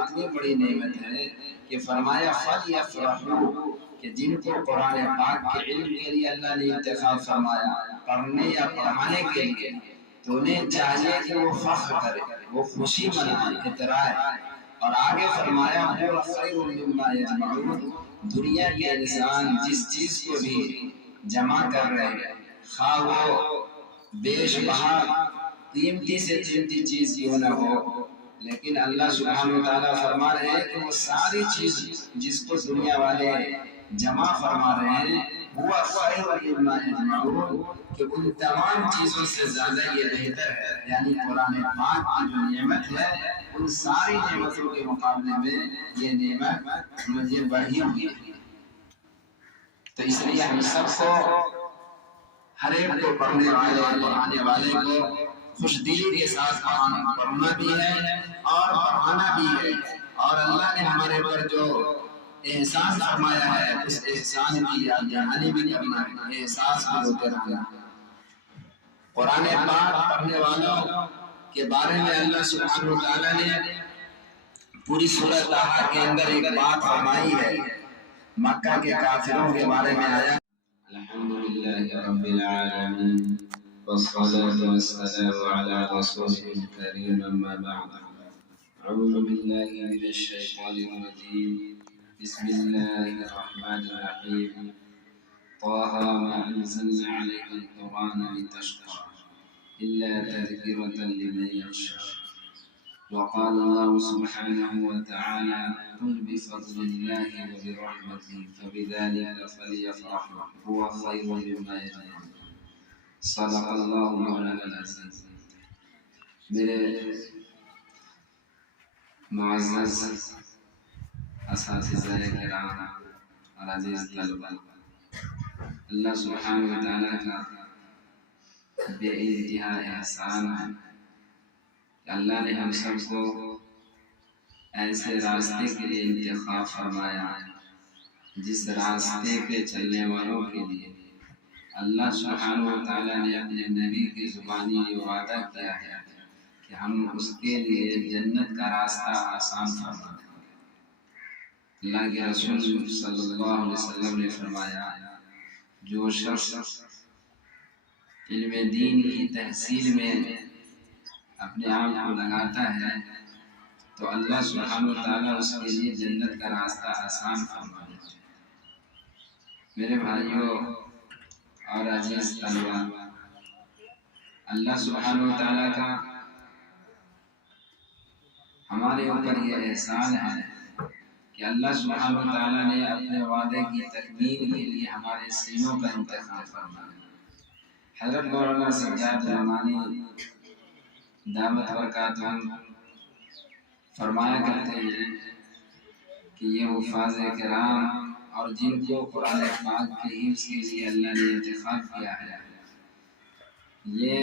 اتنی بڑی نعمت ہے کہ فرمایا فَلْيَفْرَحُوا کہ جن کو قرآن پاک کے علم کے لیے اللہ نے انتخاب فرمایا، پڑھنے یا پڑھانے کے لیے، تو انہیں چاہیے کہ وہ فخر کرے، وہ خوشی منائے، اترائے۔ اور آگے فرمایا هُوَ خَيْرٌ مِّمَّا يَجْمَعُونَ دنیا کے انسان جس چیز کو بھی جمع کر رہے ہیں، خواہ وہ بیش بہا قیمتی سے قیمتی چیز کیوں نہ ہو، لیکن اللہ سبحانہ وتعالیٰ فرما رہے ہیں کہ وہ ساری چیز جس کو دنیا والے جمع فرما رہے ہیں هُوَ خَيْرٌ مِّمَّا يَجْمَعُونَ کہ ان تمام چیزوں سے زیادہ یہ بہتر ہے، یعنی قرآن پاک کی جو نعمت ہے ان ساری نعمتوں کے مقابلے میں یہ نعمت مجھے بڑھی ہوئی ہے۔ تو اس لیے ہم سب کو، ہر ایک کو پڑھنے والے پڑھانے والے کو خوش دلی کے ساتھ پڑھنا بھی ہے اور پڑھانا بھی ہے، اور اللہ نے ہمارے پر جو احسان فرمایا ہے اس احسان کی یاد دہانی بھی کرنا ہے، احساس بھی ہوتے رہنا۔ قرآن پاک پڑھنے والوں کے بارے میں اللہ سبحانہ وتعالیٰ نے پوری سورۃ طٰہٰ کے اندر ایک بات فرمائی ہے۔ مکہ کے کافروں کے بارے میں آیا الحمدللہ رب العالمین والصلاة والسلام على رسوله الكريم أما بعد أعوذ بالله من الشيطان الرجيم بسم الله الرحمن الرحيم طه ما أنزلنا عليك القرآن لتشقى إلا تذكرة لمن يخشى وقال الله سبحانه وتعالى قل بفضل الله وبرحمته فبذلك فليفرحوا هو خير مما يجمعون صدق اللہ مولانا العظیم۔ میرے معزز اساتذہ کرام اور عزیز طلبہ، اللہ سبحانہ وتعالیٰ کا بے انتہا احسان ہے کہ اللہ نے ہم سب کو ایسے راستے کے لیے انتخاب فرمایا جس راستے پہ چلنے والوں کے لیے اللہ سبحانہ وتعالیٰ نے اپنے نبی کی زبانی یہ وعدہ کیا ہے کہ ہم اس کے لیے جنت کا راستہ آسان فرما دیں گے۔ اللہ کے رسول صلی اللہ علیہ وسلم نے فرمایا جو شخص علم دین کی تحصیل میں اپنے آپ کو لگاتا ہے تو اللہ سبحانہ وتعالیٰ اس کے لیے جنت کا راستہ آسان فرما دیتا ہے۔ میرے بھائیوں اور عزیز طلبہ، اللہ سبحانہ وتعالیٰ کا ہمارے اوپر یہ احسان ہے کہ اللہ سبحانہ وتعالیٰ نے اپنے وعدے کی تکمیل کے لیے ہمارے سینوں کا انتخاب فرمایا۔ حضرت مولانا سجاد رحمانی دامت برکاتہم فرمایا کرتے ہیں کہ یہ حفاظ کرام اور جن کو قرآن پاک کے حفظ کے لیے اللہ نے انتخاب کیا ہے، یہ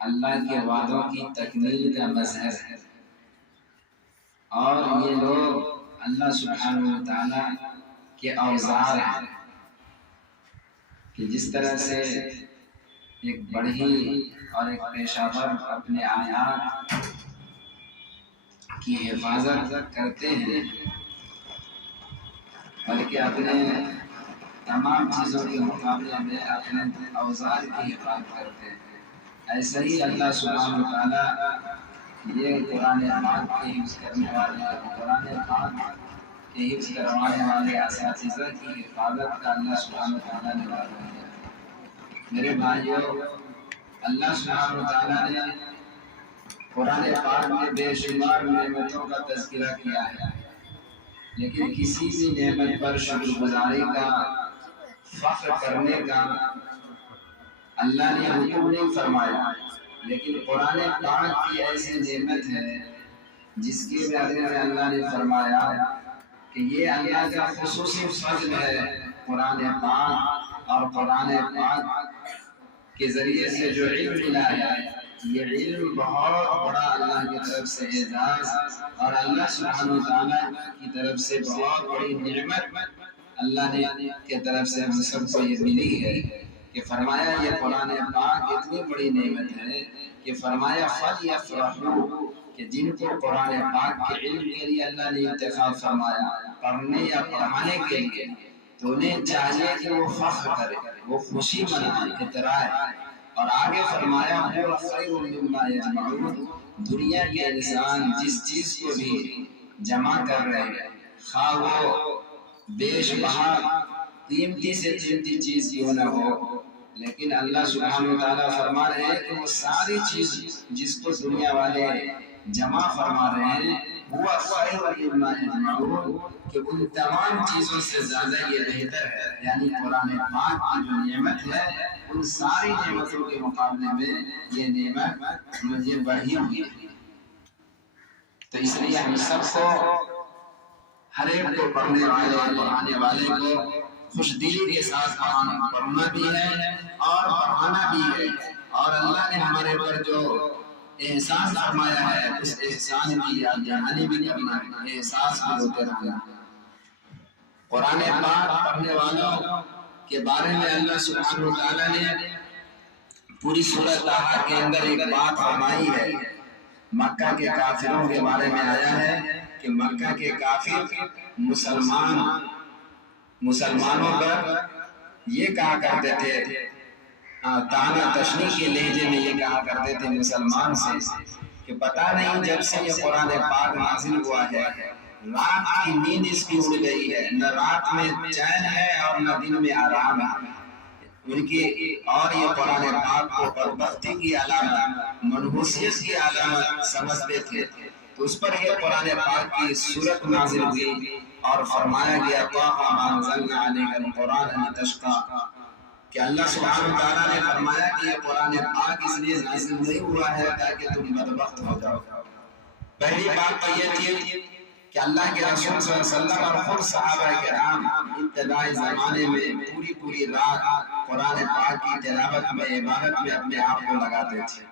اللہ کے وعدوں کی تکمیل کا مظہر ہے، اور یہ لوگ اللہ سبحانہ وتعالیٰ کے اوزار ہیں کہ جس طرح سے ایک بڑھی اور ایک پیشہ ور اپنے آیات کی حفاظت کرتے ہیں بلکہ اپنے تمام چیزوں کے مقابلے میں اپنے اوزار کی حفاظت کرتے ہیں، ایسے ہی اللہ سبحانہ وتعالیٰ یہ قرآن پاک کے حفظ کرنے والے، قرآن پاک کے حفظ کروانے والے اساتذہ کی حفاظت کا اللہ سبحانہ وتعالیٰ نے وعدہ کیا۔ میرے بھائیوں، اللہ سبحانہ وتعالیٰ نے قرآن پاک میں بے شمار نعمتوں کا تذکرہ کیا ہے، لیکن کسی بھی نعمت پر شکر گزاری کا، فخر کرنے کا اللہ نے حکم نہیں فرمایا، لیکن قرآن پاک کی ایسی نعمت ہے جس کے بارے میں اللہ نے فرمایا کہ یہ اللہ کا خصوصی فضل ہے۔ قرآن پاک اور قرآن پاک کے ذریعے سے جو علم ملا ہے، یہ علم بہت بڑا اللہ کی طرف سے اعزاز اور اللہ سبحانہ وتعالیٰ کی طرف سے بہت بڑی نعمت اللہ نے کی طرف سے ہم سب کو یہ ملی ہے کہ فرمایا یہ قرآن پاک اتنی بڑی نعمت ہے کہ فرمایا فَلْيَفْرَحُوا کہ جن کو قرآن پاک کے علم کے لیے اللہ نے انتخاب فرمایا پڑھنے یا پڑھانے کے لیے، تو انہیں چاہیے کہ وہ فخر کرے، وہ خوشی منائے، اترائے۔ اور آگے فرمایا هو خیر مما یجمعون، دنیا کے انسان جس چیز کو بھی جمع کر رہے ہیں، خواہ وہ بیش بہا قیمتی سے قیمتی چیز کیوں نہ ہو، لیکن اللہ سبحانہ وتعالیٰ فرما رہے ہیں کہ وہ ساری چیز جس کو دنیا والے جمع فرما رہے ہیں ہوا خیر مما یجمعون، کہ ان تمام چیزوں سے زیادہ یہ بہتر ہے، یعنی قرآن پاک کی جو نعمت ہے ان ساری نعمتوں کے مقابلے میں یہ نعمت مجھے بڑھی ہوئی ہے۔ تو اس لیے ہم سب کو، ہر ایک کو پڑھنے والے پڑھانے والے کو خوش دلی کے ساتھ پڑھنا بھی ہے اور پڑھانا بھی ہے، اور اللہ نے ہمارے پر جو احسان فرمایا ہے اس احسان کی یاد دہانی بھی کرنا ہے، احساس بھی ہوتے رہنا ہے۔ قرآن پاک پڑھنے والوں کے بارے میں اللہ سبحانہ وتعالیٰ نے پوری سورۃ طٰہٰ کے اندر ایک بات فرمائی ہے۔ مکہ کے کافروں کے بارے میں آیا ہے کہ مکہ کے کافر مسلمانوں پر یہ کہا کرتے تھے، تانا تشنی کے لہجے میں یہ کہا کرتے تھے مسلمان سے کہ پتہ نہیں جب سے یہ قرآن پاک نازل ہوا ہے رات کی نیند اس کی اڑ گئی ہے، نہ رات میں چین ہے اور نہ دن میں آرام ہے ان کی، اور یہ قرآن پاک کو بدبختی کی علامت، منحوسیت کی علامت سمجھتے تھے۔ تو اس پر یہ قرآن پاک کی سورت نازل ہوئی اور فرمایا گیا طٰہٰ مَا أَنزَلْنَا عَلَيْكَ الْقُرْآنَ لِتَشْقَىٰ، کہ اللہ سبحانہ وتعالیٰ نے فرمایا کہ یہ قرآن پاک اس لیے نازل نہیں ہوا ہے تاکہ تم بدبخت ہو جاؤ۔ پہلی بات تو یہ تھی کہ اللہ کے رسول صلی اللہ علیہ وسلم اور خود صحابہ کرام ابتدائی زمانے میں پوری رات قرآن پاک کی تلاوت میں، عبادت میں اپنے آپ کو لگاتے تھے۔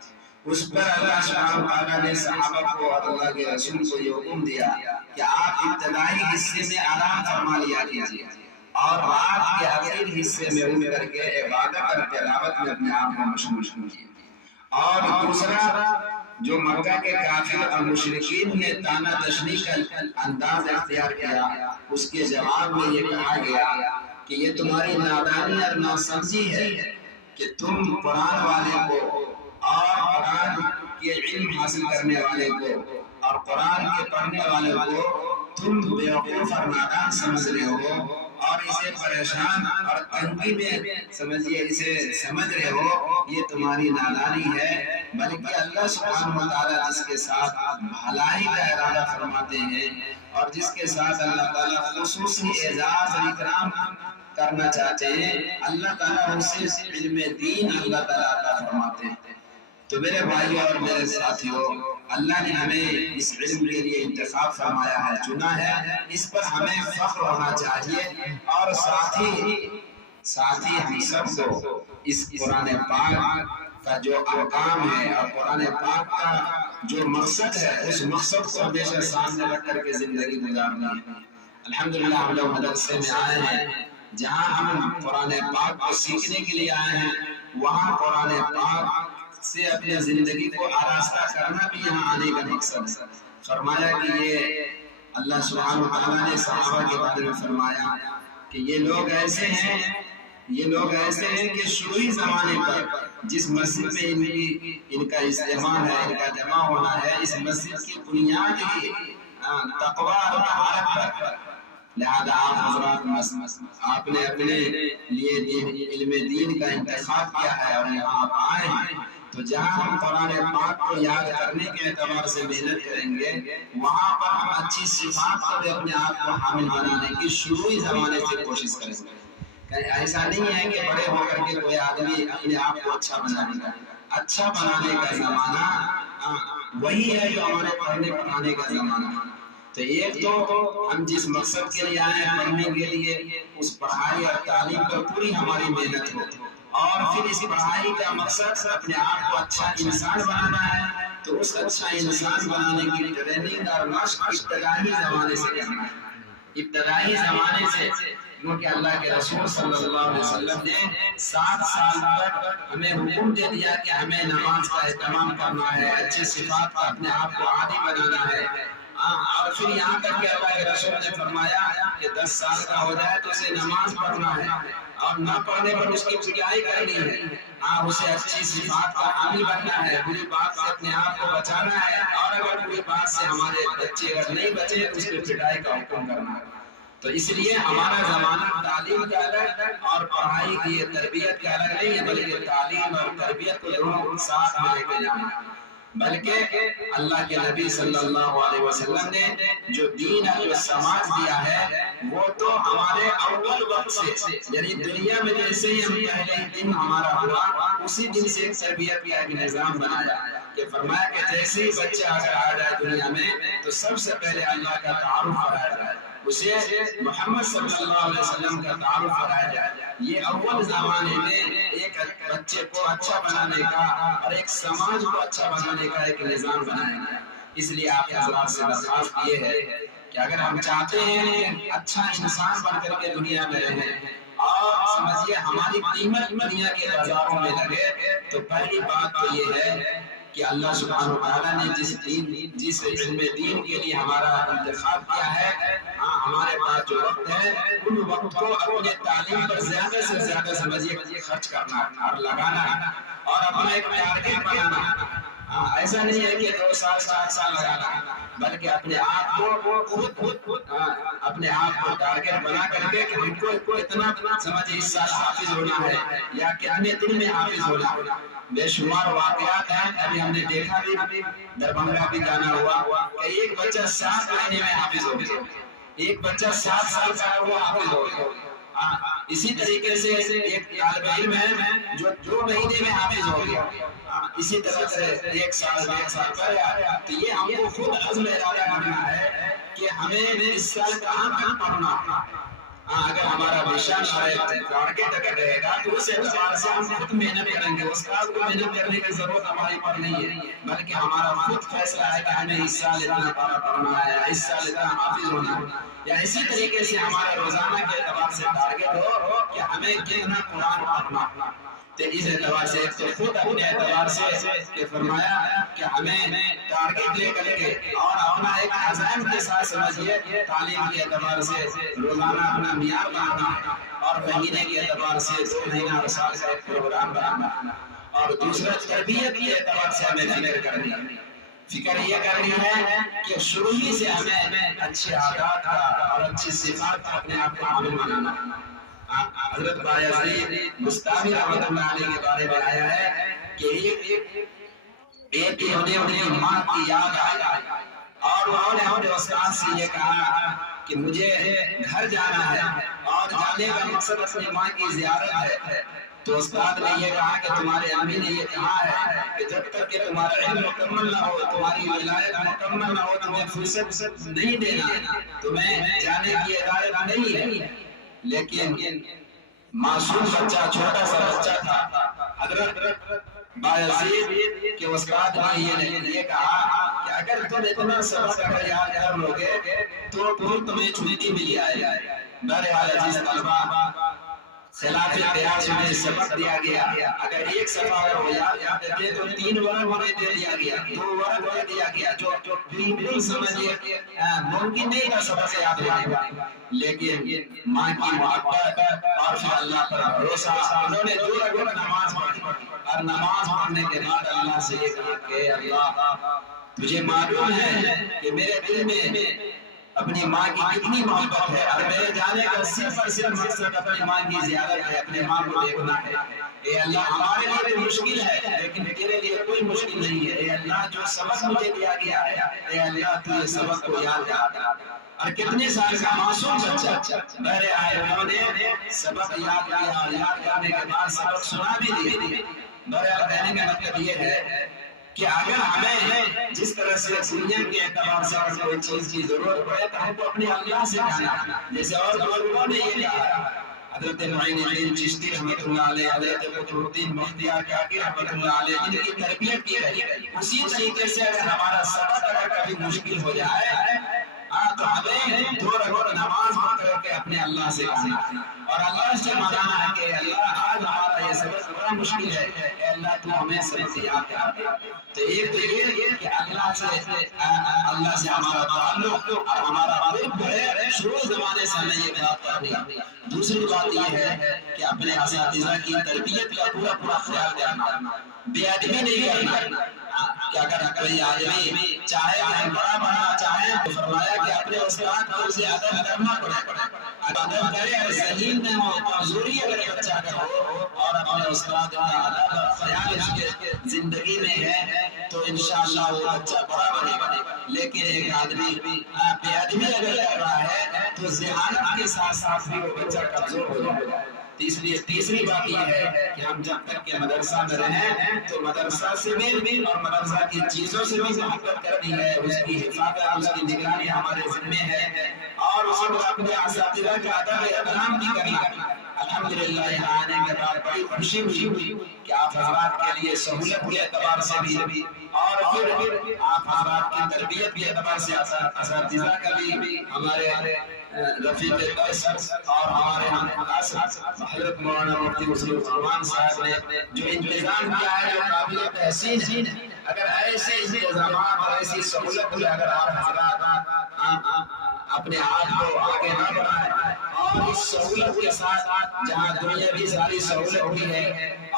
اس پر اللہ سبحانہ وتعالیٰ نے صحابہ کو اور اللہ کے رسول کو یہ حکم دیا کہ آپ ابتدائی حصے میں آرام فرما لیا کیجیے اور رات کے آخری حصے میں اٹھ کر کے عبادت اور تلاوت میں اپنے آپ کو مشغول کیجیے۔ اور دوسرا، جو مکہ کے کافر اور مشرکین نے تانا تشنی کا انداز اختیار کیا، اس کے جواب میں یہ کہا گیا کہ یہ تمہاری نادانی اور ناسمجھی ہے کہ تم قرآن والے کو اور قرآن کے علم حاصل کرنے والے کو اور قرآن کے پڑھنے والے کو تم بیوقوف اور نادان سمجھ رہے ہو اور اسے پریشان اور تنگی میں اسے سمجھ رہے ہو، یہ تمہاری نادانی ہے، بلکہ اللہ سبحانہ وتعالیٰ جس کے ساتھ بھلائی کا ارادہ فرماتے ہیں اور جس کے ساتھ اللہ تعالیٰ خصوصی اعزاز اور اکرام کرنا چاہتے ہیں، اللہ تعالیٰ اسے علم دین اللہ تعالیٰ عطا فرماتے ہیں۔ تو میرے بھائی اور میرے ساتھیوں، اللہ نے ہمیں اس علم کے لیے انتخاب فرمایا ہے، چنا ہے، اس پر ہمیں فخر ہونا چاہیے، اور ساتھ ہی ہم سب کو اس قرآن پاک کا جو احکام ہے اور قرآن پاک کا جو مقصد ہے اس مقصد کو ہمیشہ سامنے رکھ کر کے زندگی گزارنا ہے۔ الحمدللہ ہم لوگ مدرسے میں آئے ہیں جہاں ہم قرآن پاک کو سیکھنے کے لیے آئے ہیں، وہاں قرآن پاک سے اپنی زندگی کو آراستہ کرنا بھی یہاں آنے کا مقصد ہے۔ فرمایا کہ یہ اللہ سبحانہ وتعالیٰ نے صحابہ کے بارے میں فرمایا کہ یہ لوگ ایسے ہیں کہ شروعی زمانے پر جس مسجد میں ان کا استعمال ہے، ان کا جمع ہونا ہے، اس مسجد کی بنیاد ہی تقویٰ اور طہارت پر، لہذا آپ حضرات آپ نے اپنے لیے علم دین کا انتخاب کیا ہے اور یہاں آپ آئے ہیں، تو جہاں ہم قرآن پاک کو یاد کرنے کے اعتبار سے محنت کریں گے، وہاں پر ہم اچھی صفات کو بھی اپنے آپ کو حامل بنانے کی شروعی زمانے سے کوشش کریں گے۔ ایسا نہیں ہے کہ بڑے ہو کر کے کوئی آدمی اپنے آپ کو اچھا بنانے کا زمانہ وہی ہے جو ہمارے پڑھنے پڑھانے کا زمانہ ہے۔ تو ایک تو ہم جس مقصد کے لیے آئے ہیں پڑھنے کے لیے، اس پڑھائی اور تعلیم پر پوری ہماری محنت ہو، اور پھر اس پڑھائی کا مقصد اپنے آپ کو اچھا انسان بنانا ہے، تو اس اچھا انسان بنانے کی ٹریننگ اور مشق ابتدائی زمانے سے کرنا ہے۔ ابتدائی زمانے سے کیونکہ اللہ کے رسول صلی اللہ علیہ وسلم نے 7 سال تک ہمیں حکم دے دیا کہ ہمیں نماز کا اہتمام کرنا ہے، اچھی صفات کا اپنے آپ کو عادی بنانا ہے۔ اور پھر یہاں تک کہ اللہ کے رسول نے فرمایا کہ 10 سال کا ہو جائے تو اسے نماز پڑھنا ہے، اور نہ پڑھنے پر اس کی پٹائی کرنی ہے۔ اسے اچھی صفات کا حامل بننا ہے، بری بات سے اپنے آپ کو بچانا ہے، اور اگر بری بات سے ہمارے بچے اگر نہیں بچے تو اس کی پٹائی کا حکم کرنا ہے۔ تو اس لیے ہمارا زمانہ تعلیم کا الگ اور پڑھائی کی تربیت کا الگ نہیں ہے، بلکہ تعلیم اور تربیت کو دونوں ساتھ میں لے کے جانا ہے۔ بلکہ اللہ کے نبی صلی اللہ علیہ وسلم نے جو دین اور جو سماج دیا ہے وہ تو ہمارے اول وقت سے، یعنی دنیا میں جیسے ہی ہم پہلے دن ہمارا ہوا اسی دن سے ایک تربیت کا ایک نظام بنایا کہ فرمایا کہ جیسے ہی بچہ اگر آ جائے دنیا میں تو سب سے پہلے اللہ کا تعارف کرایا جائے، اسے محمد صلی اللہ علیہ وسلم کا تعارف کرایا جائے۔ یہ اول زمانے میں ایک بچے کو اچھا بنانے کا اور ایک سماج کو اچھا بنانے کا ایک نظام بنایا گیا۔ اس لیے آپ حضرات سے درخواست یہ ہے کہ اگر ہم چاہتے ہیں اچھا انسان بن کر کے دنیا میں رہیں اور سمجھیے ہماری قیمت دنیا کے بازاروں میں لگے، تو پہلی بات تو یہ ہے کہ اللہ سبحانہ وتعالیٰ نے جس علم دین کے لیے ہمارا انتخاب کیا ہے، ہمارے پاس جو وقت ہے ان وقت کو اپنے تعلیم پر زیادہ سے زیادہ سمجھیے خرچ کرنا اور لگانا اور اپنا ایک ٹارگیٹ بنانا۔ ایسا نہیں ہے کہ 2 سال 7 سال لگانا، بلکہ اپنے آپ کو خود اپنے آپ کو ٹارگیٹ بنا کر کے کہ ہم کو اتنا سمجھے اس سال حافظ ہونا ہے یا کتنے دن میں حافظ ہونا۔ بے شمار واقعات ہیں، ابھی ہم نے دیکھا بھی دربھنگہ بھی جانا ہوا کہ ایک بچہ 7 مہینے میں حافظ ہو گیا، ایک بچہ 7 سال کا وہ حافظ ہو گیا۔ اسی طریقے سے ایک طالب علم ہے جو 2 مہینے میں حافظ ہو گیا، اسی طرح سے 1 سال 1.5 سال پر آیا۔ تو یہ ہم کو خود عزم ارادہ کرنا ہے کہ ہمیں اس سال کہاں تک پڑھنا۔ اگر ہمارا مشن اور ٹارگیٹ اگر رہے گا تو اس اعتبار سے ہم خود محنت کریں گے، استاد کو محنت کرنے کی ضرورت ہماری پر نہیں ہے، بلکہ ہمارا خود فیصلہ ہے کہ ہمیں اس سال اتنا پارہ پڑھنا ہے، اس سال اتنا حافظ ہونا ہے۔ یا اسی طریقے سے ہمارا روزانہ کے اعتبار سے ٹارگیٹ ہو کہ ہمیں کتنا قرآن پڑھنا۔ تو اس اعتبار سے خود اپنے اعتبار سے کہ فرمایا کہ ہمیں ٹارگیٹ لے کر کے اور اپنا ایک عزم کے ساتھ سمجھیے تعلیم کے اعتبار سے روزانہ اپنا معیار بنانا اور مہینے کے اعتبار سے 2 مہینہ اور سال کا ایک پروگرام بنانا، اور دوسرا تربیت کے اعتبار سے ہمیں فکر کرنی ہے۔ فکر یہ کرنی ہے کہ شروع ہی سے ہمیں اچھے عادات کا اور اچھی صفات کا اپنے آپ کو عامل بنانا۔ حضرت بایزید بستامی رحمۃ اللہ علیہ کے بارے میں آیا ہے کہ ایک انہیں ماں کی یاد آئی اور انہوں نے اپنے استاد سے یہ کہا کہ مجھے گھر جانا ہے اور جانے کا مقصد اپنی ماں کی زیارت ہے۔ تو استاد نے یہ کہا کہ تمہارے امی نے یہ کہا ہے کہ جب تک کہ تمہارا علم مکمل نہ ہو، تمہاری ولایت مکمل نہ ہو، تمہیں فرصت نہیں دینا، تمہیں جانے کی اجازت نہیں ہے۔ لیکن معصوم بچہ، چھوٹا سا بچہ تھا، حضرت بایزید کے استاد نے یہ کہا کہ اگر تم اتنا سبق اگر یاد کر لو گے تو پھر تمہیں چھٹی مل جائے گا۔ بہرحال عزیز طلبہ، خلاف اتحاد میں سبق دیا گیا، اگر ایک صفحہ اگر وہ یاد کرتے تو 3 ورق انہیں دے دیا گیا، 2 ورق انہیں دیا گیا، جو بالکل سمجھیے ممکن نہیں تھا سبق سے یاد ہونے کا۔ لیکن ماں کی محبت اور پھر اللہ پر بھروسہ، انہوں نے 2 رکعت نماز پڑھی اور نماز پڑھنے کے بعد اللہ سے یہ کہا کہ اللہ تجھے معلوم ہے کہ میرے دل میں اپنی ماں کی کتنی محبت ہے اور میرے جانے کا صرف اور صرف مقصد اپنی ماں کی زیارت ہے، اپنے ماں کو دیکھنا ہے۔ اے اللہ ہمارے لیے مشکل ہے لیکن تیرے لیے کوئی مشکل نہیں ہے۔ اے اللہ جو سبق مجھے دیا گیا ہے، اے اللہ تو یہ سبق کو یاد رکھنا۔ اور کتنے سال کا معصوم بچہ بہرحال انہوں نے سبق یاد کیا اور یاد کرنے کے بعد سبق سنا بھی دیا۔ بہرحال کہنے کا مطلب یہ ہے کہ اگر ہمیں جس طرح سے دنیا کے اعتبار سے اگر کوئی چیز کی ضرورت پڑے تو ہم کو اپنے اللہ سے جانا، جیسے اور لوگوں نے یہ کہا، حضرت معین الدین چشتی رحمۃ اللہ علیہ، حضرت قطب الدین بختیار کاکی رحمۃ اللہ علیہ، جن کی تربیت کی گئی، اسی طریقے سے اگر ہمارا سبق اگر کبھی مشکل ہو جائے تو ہمیں 2 رکعت نماز پڑھ کر کے اپنے اللہ سے کہنا اور اللہ سے منانا ہے کہ اللہ آج ہمارا یہ سبق بڑا مشکل ہے، اے اللہ تو ہمیں سبق یاد کرا دے۔ تو ایک تو یہ کہ اللہ سے ہمارا تعلق اور ہمارا قرب ہے، شروع زمانے سے ہمیں یہ بات کرنی۔ دوسری بات یہ ہے کہ اپنے اساتذہ کی تربیت کا پورا خیال کرنا، بے ادبی نہیں کرنا کہ اگر کوئی آدمی چاہے کہ ہم بڑا بننا چاہیں تو فرمایا کہ اپنے استاد کو اسے ادب کرنا پڑے، ادب کرے اور صحیح نہ ہو، کمزوری اگر بچہ ہو اور اپنے استاد کا ادب اور خیال اس کے زندگی میں ہے تو انشاءاللہ وہ بچہ بڑا بنے۔ لیکن ایک آدمی بے ادبی اگر کر رہا ہے تو ذہانت کے ساتھ ساتھ بھی وہ بچہ کمزور ہو جائے گا۔ تیسری بات یہ ہے کہ ہم جب تک کہ مدرسہ میں رہیں تو مدرسہ سے بھی اور مدرسہ کی چیزوں سے بھی محبت کرنی ہے، اس کی حفاظت اس کی نگرانی ہمارے ذمہ ہے اور اس کو اپنے اساتذہ کا ادب احترام بھی کرنا۔ الحمدللہ یہاں آنے کے بعد بڑی خوشی ہوئی کہ آپ حضرات کے لیے سہولت کے اعتبار سے بھی اور پھر آپ حضرات کی تربیت کے اعتبار سے اساتذہ کا بھی ہمارے رفیق درس اور ہمارے حضرت مولانا مفتی مسلم الرحمان صاحب نے جو انتظام کیا ہے جو قابل تحسین ہے۔ اگر ایسے انتظامات اور ایسی سہولت میں اگر آپ حضرات اپنے آپ کو آگے نہ بڑھائیں اور اس سہولت کے ساتھ جہاں دنیاوی ساری سہولت بھی ہے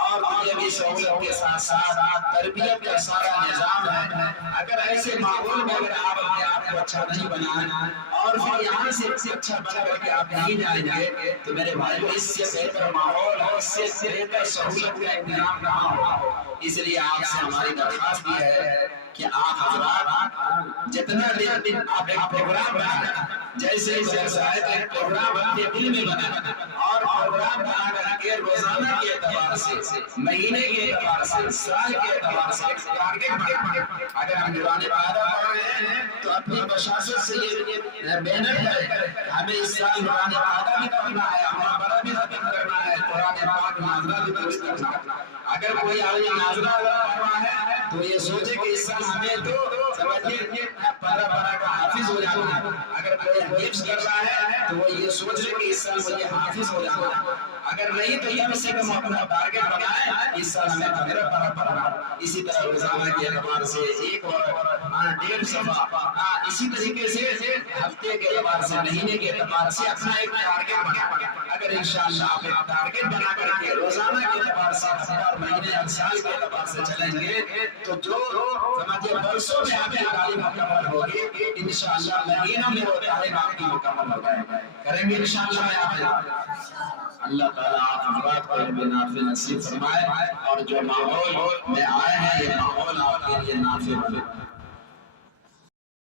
اور دنیاوی سہولت کے ساتھ ساتھ تربیت کا سارا نظام ہے، اگر ایسے ماحول میں اگر آپ اپنے آپ کو اچھا نہیں بنائیں اور پھر یہاں سے اچھا بنا کر کے آپ نہیں جائیں گے تو میرے بھائیو اس سے بہتر ماحول اور اس سے بہتر سہولت کا انتظام کہاں ہو۔ اس لیے آپ سے ہماری درخواست یہ ہے کہ آپ حضرات جتنا دن آپ ایک پروگرام بنائیں، جیسے ایک پروگرام اپنے دل میں بنائیں اور پروگرام بنا کر کے روزانہ کے اعتبار سے، مہینے کے اعتبار سے، سال کے اعتبار سے ایک ٹارگٹ بنائیں۔ اگر ہم قرآن پاک پڑھ رہے ہیں تو اپنی بشاشت سے یہ محنت کریں، ہمیں اس سال قرآن پاک بھی پڑھنا ہے، ہمارا بڑا بھی ختم کرنا ہے، قرآن پاک ناظرہ بھی درست کرنا ہے۔ اگر کوئی آدمی ناظرہ پڑھ رہا ہے تو یہ سوچے کہ اس سال ہمیں تو سمجھیے پارہ کا حافظ ہو جانا ہے۔ اگر کوئی حفظ کر رہا ہے تو وہ یہ سوچ لے کہ اس سال مجھے حافظ ہو جانا ہے۔ اگر نہیں تو کم سے کم اپنا ٹارگٹ بنائیں اس سال ہمیں 15 پارہ پڑھنا۔ اسی طرح روزانہ کے اعتبار سے ایک اور 1.5 صفحہ، اسی طریقے سے ہفتے کے اعتبار سے، مہینے کے اعتبار سے اپنا ایک ٹارگٹ بنائیں۔ اگر انشاءاللہ آپ ایک ٹارگٹ بنا کر کے روزانہ کے اعتبار سے، ہفتہ اور مہینے اور سال کے اعتبار سے چلیں گے تو جو سمجھے برسوں میں آپ کی تعلیم مکمل ہوگی، انشاءاللہ مہینوں میں وہ تعلیم آپ کی مکمل ہو جائے گا۔ کریں گے انشاءاللہ اللہ تعالیٰ آپ حضرات کو علم نافع نصیب فرمائے اور جو ماحول میں آئے ہیں یہ ماحول آپ کے لیے نافع بنے۔